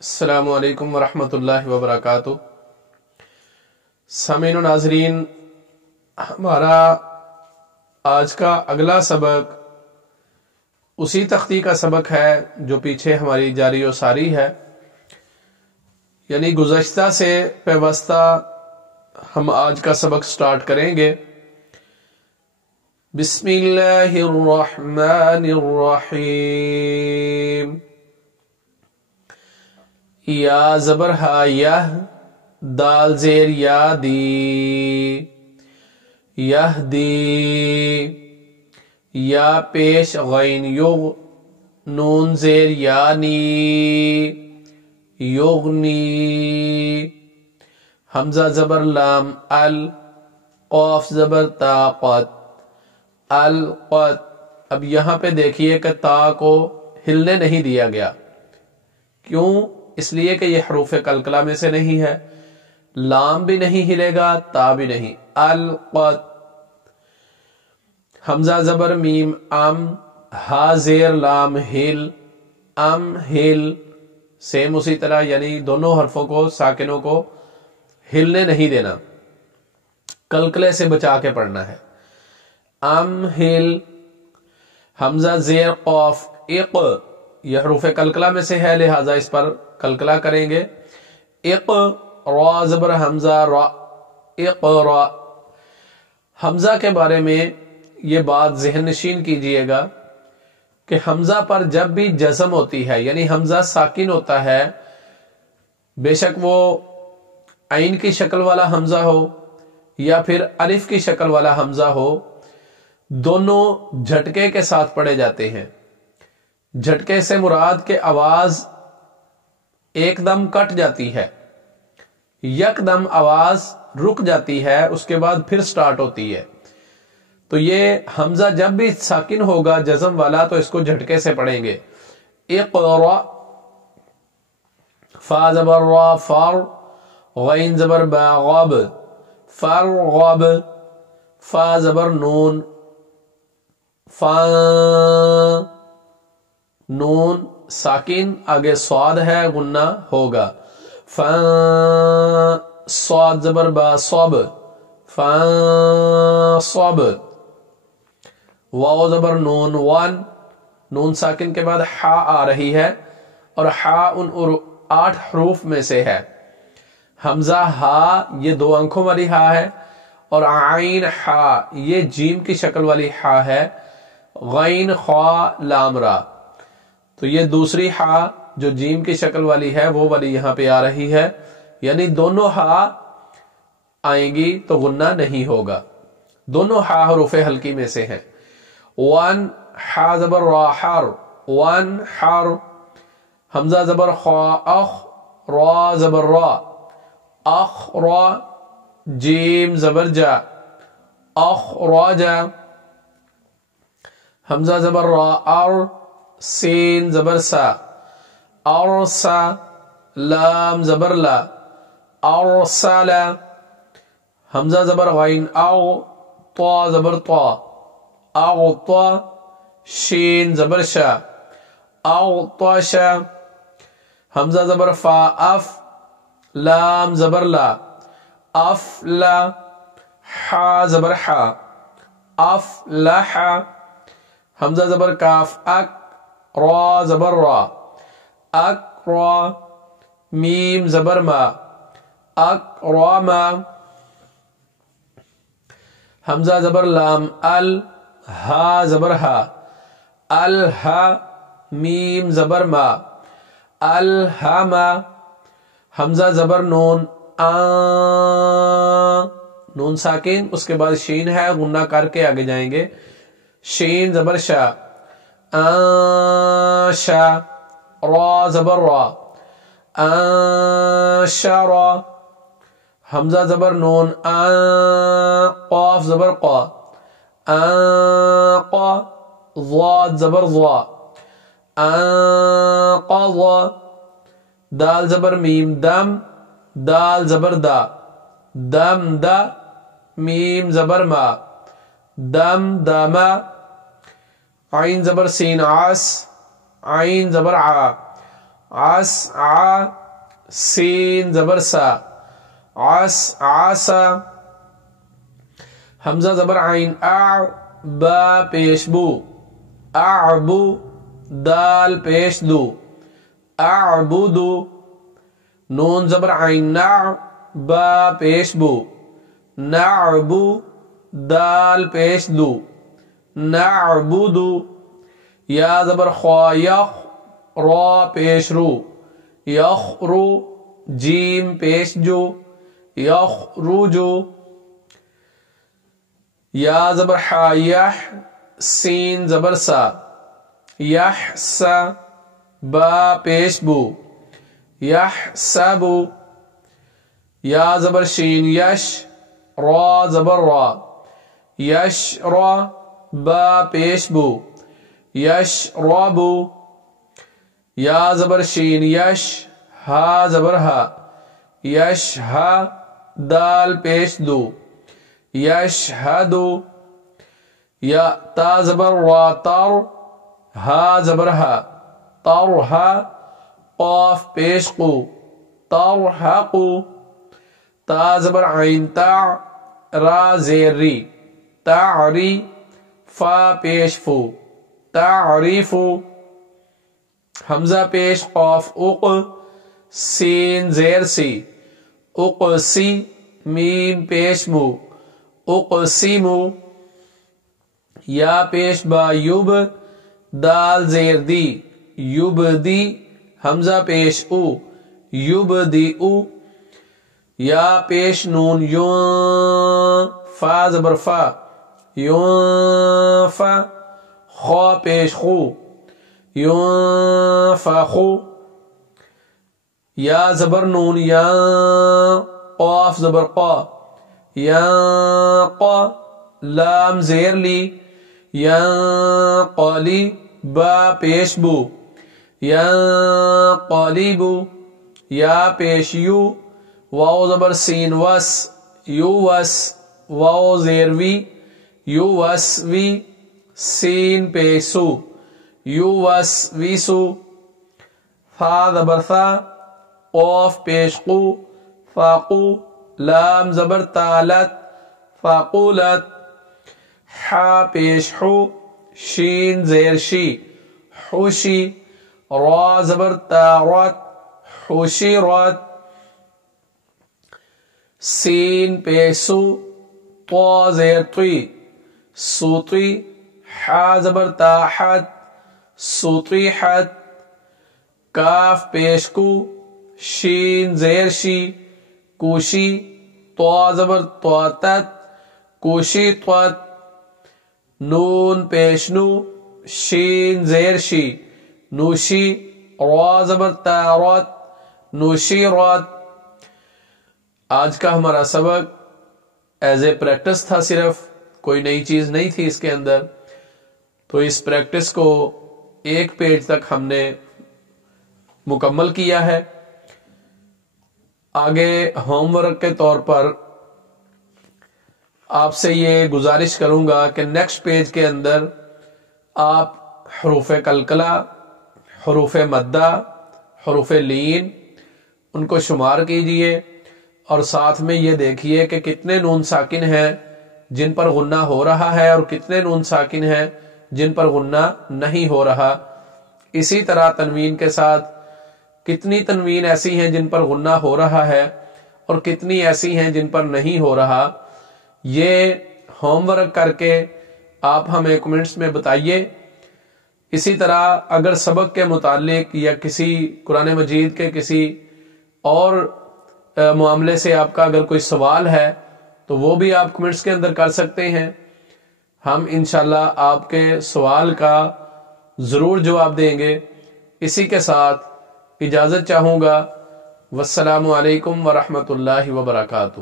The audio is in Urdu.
السلام علیکم ورحمۃ اللہ وبرکاتہ۔ سامعین و ناظرین، ہمارا آج کا اگلا سبق اسی تختی کا سبق ہے جو پیچھے ہماری جاری و ساری ہے، یعنی گزشتہ سے پیوستہ ہم آج کا سبق سٹارٹ کریں گے۔ بسم اللہ الرحمن الرحیم۔ یا زبر ہا یہ، دال زیر یا دی، یہ دی، یا پیش غین یغ، نون زیر یعنی، یغنی، حمزہ زبر لام ال، قاف زبر تا قط، القط۔ اب یہاں پہ دیکھیے کہ تا کو ہلنے نہیں دیا گیا، کیوں؟ اس لیے کہ یہ حروف قلقلہ میں سے نہیں ہے، لام بھی نہیں ہلے گا، تا بھی نہیں۔ القط۔ حمزہ زبر میم ام، ہا زیر لام ہل، ام ہل، سیم اسی طرح، یعنی دونوں حرفوں کو ساکنوں کو ہلنے نہیں دینا، قلقلے سے بچا کے پڑھنا ہے۔ ام ہل۔ حمزہ زیر قاف اق، یہ حروف قلقلہ میں سے ہے، لہذا اس پر قلقلہ کریں گے۔ اق، را زبر حمزہ را، اقرا۔ حمزہ کے بارے میں یہ بات ذہن نشین کیجئے گا کہ حمزہ پر جب بھی جزم ہوتی ہے، یعنی حمزہ ساکن ہوتا ہے، بے شک وہ عین کی شکل والا حمزہ ہو یا پھر الف کی شکل والا حمزہ ہو، دونوں جھٹکے کے ساتھ پڑھے جاتے ہیں۔ جھٹکے سے مراد کے آواز ایک دم کٹ جاتی ہے، یک دم آواز رک جاتی ہے، اس کے بعد پھر سٹارٹ ہوتی ہے۔ تو یہ حمزہ جب بھی ساکن ہوگا جزم والا تو اس کو جھٹکے سے پڑھیں گے۔ اقرا، فا زبر را فر، غین زبر با غب، فرغب، فا زبر نون، فا، نون ساکن، آگے صاد ہے، غنہ ہوگا۔ فا، صاد زبر با صب، فا صب۔ واو زبر نون ون، نون ساکن کے بعد حا آ رہی ہے، اور حا ان 8 حروف میں سے ہے۔ حمزہ ہا یہ 2 آنکھوں والی ہا ہے، اور عین حا یہ جیم کی شکل والی ہا ہے، غین خوا لام را۔ تو یہ دوسری ہا جو جیم کی شکل والی ہے وہ والی یہاں پہ آ رہی ہے، یعنی دونوں ہا آئیں گی تو غنہ نہیں ہوگا، دونوں ہا حروف ہلکی میں سے ہیں۔ ون، حا زبر را حر، ون حر۔ حمزہ زبر خوا اخ، را زبر را، اخ را۔ جیم زبر جا، اخ را جا۔ حمزہ زبر را ار، سین زبر سا، ارسا۔ لام زبر لا، ارسلا۔ حمزہ زبر غین او، طا زبر طا، اغطا۔ شین زبر شا، اغطشا۔ حمزہ زبر فا اف، لام زبر لا، افلا۔ حا زبر حا، افلحا۔ حمزہ زبر کاف اک، را زبر را، اکرا۔ میم زبر ما، اکراما۔ حمزہ زبر لام ال، ہا زبر ہا، الہا۔ میم زبر ما، الہما۔ حمزہ زبر نون آن، نون ساکن، اس کے بعد شین ہے، غنہ کر کے آگے جائیں گے۔ شین زبر شا، آنشا۔ را زبر را، آنشرا۔ حمزہ زبر نون آن، قاف زبر قا، آنقا۔ ضاد زبر ضا، آنقضا۔ دال زبر میم دم، دال زبر دا، دم دا۔ میم زبر ما، دم دما۔ عین زبر سین عاس، عین زبر ع، اسعى سین زبر سا اسعسا حمزہ زبر عین اع با پیش بو اعبو دال پیش دو اعبدو نون زبر عین نع با پیش بو نعبو دال پیش دو نعبدو یا زبر خوا یخ را پیش رو یخرو جیم پیش جو یخرجو یا زبر حا یح سین زبر سا یحسا با پیش بو یحسبو یا زبر شین یش را زبر را یش را با پیش بو یش رابو یا زبر شین یش ہا زبر ہا یش ہا دال پیش دو یش ہدو یا تا زبر را تر ہا زبر ہا تر ہا قاف پیش قو تر حقو تا زبر عین تا را زیر ری تعری فا پیش فو تعریفو حمزہ پیش قاف اق سین زیر سی اقسی میم پیش مو اقسیمو یا پیش با یوب دال زیر دی یوب دی حمزہ پیش او یوب دی او یا پیش نون یون فا زبر فا یون فا خوا پیش خو یون فا خو یا زبر نون یا قاف زبر قا یا قا لام زیر لی یا قالی با پیش بو یا قالیبو یا پیش یو واو زبر سین وس یو وس واو زیر وی یو وس وی سین پیسو یو وس ویسو فا زبر ثا قاف پیش قو فاقو لام زبر تالت فاقولت حا پیش حو شین زیر شی حوشی را زبر تارت حشرت سین پیسو طا زیر طی سوطی حا زبر تاحت سطیحت کاف پیش کو شین زیر شی کوشی طا زبر طاعتت کوشی طوت نون پیش نو شین زیر شی نوشی را زبر تارت نوشیرت آج کا ہمارا سبق ایز اے پریکٹس تھا، صرف کوئی نئی چیز نہیں تھی اس کے اندر، تو اس پریکٹس کو ایک پیج تک ہم نے مکمل کیا ہے۔ آگے ہوم ورک کے طور پر آپ سے یہ گزارش کروں گا کہ نیکسٹ پیج کے اندر آپ حروف قلقلہ، حروف مدہ، حروف لین ان کو شمار کیجئے، اور ساتھ میں یہ دیکھیے کہ کتنے نون ساکن ہیں جن پر غنہ ہو رہا ہے اور کتنے نون ساکن ہیں جن پر غنہ نہیں ہو رہا۔ اسی طرح تنوین کے ساتھ کتنی تنوین ایسی ہیں جن پر غنہ ہو رہا ہے اور کتنی ایسی ہیں جن پر نہیں ہو رہا۔ یہ ہوم ورک کر کے آپ ہمیں کمنٹس میں بتائیے۔ اسی طرح اگر سبق کے متعلق یا کسی قرآن مجید کے کسی اور معاملے سے آپ کا اگر کوئی سوال ہے تو وہ بھی آپ کمنٹس کے اندر کر سکتے ہیں، ہم انشاءاللہ آپ کے سوال کا ضرور جواب دیں گے۔ اسی کے ساتھ اجازت چاہوں گا، والسلام علیکم ورحمۃ اللہ وبرکاتہ۔